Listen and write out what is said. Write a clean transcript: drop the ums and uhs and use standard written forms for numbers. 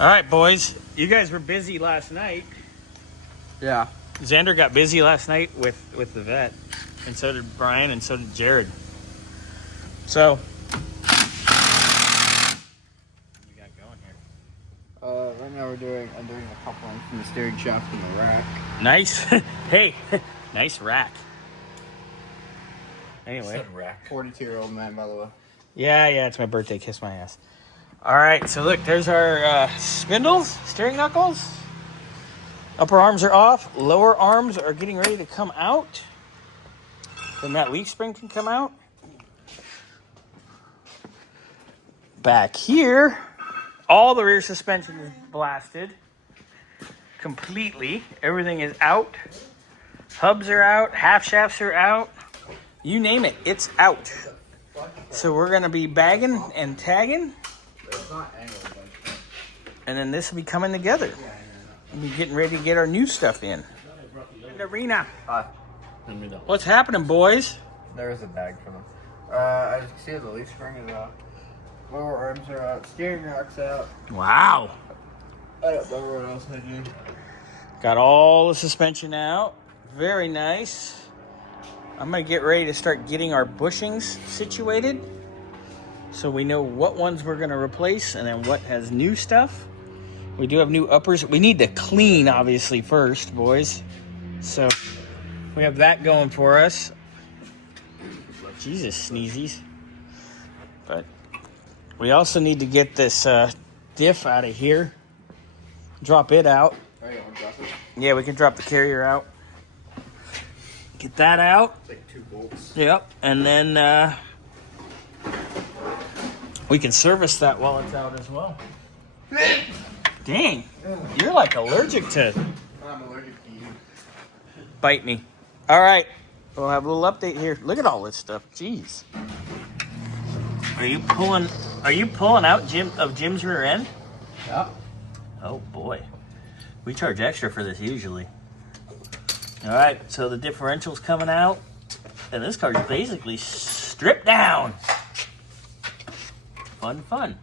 All right, boys. You guys were busy last night. Yeah. Xander got busy last night with the vet, and so did Brian, and so did Jared. So, what we got going here? Right now I'm doing a coupling from the steering shaft and the rack. Nice. Hey, nice rack. Anyway. Rack. 42-year-old man, by the way. Yeah, it's my birthday. Kiss my ass. All right, so look, there's our spindles, steering knuckles. Upper arms are off. Lower arms are getting ready to come out. Then that leaf spring can come out. Back here, all the rear suspension is blasted completely. Everything is out. Hubs are out. Half shafts are out. You name it, it's out. So we're going to be bagging and tagging. And then this will be coming together. We'll be getting ready to get our new stuff in. Arena. What's happening, boys? There is a bag for them. As you can see, the leaf spring is out. Lower arms are out. Steering rack's out. Wow. I don't know what else I do. Got all the suspension out. Very nice. I'm going to get ready to start getting our bushings situated, so we know what ones we're going to replace and then what has new stuff. We do have new uppers. We need to clean, obviously, first, boys. So we have that going for us. Jesus, sneezies. But we also need to get this diff out of here. Drop it out. Oh, you want to drop it? Yeah, we can drop the carrier out. Get that out. It's like 2 bolts. Yep, and then we can service that while it's out as well. Dang, you're like allergic to. I'm allergic to you. Bite me. All right, we'll have a little update here. Look at all this stuff. Jeez. Are you pulling out Jim's rear end? Yeah. Oh boy, we charge extra for this usually. All right, so the differential's coming out, and this car's basically stripped down. Fun.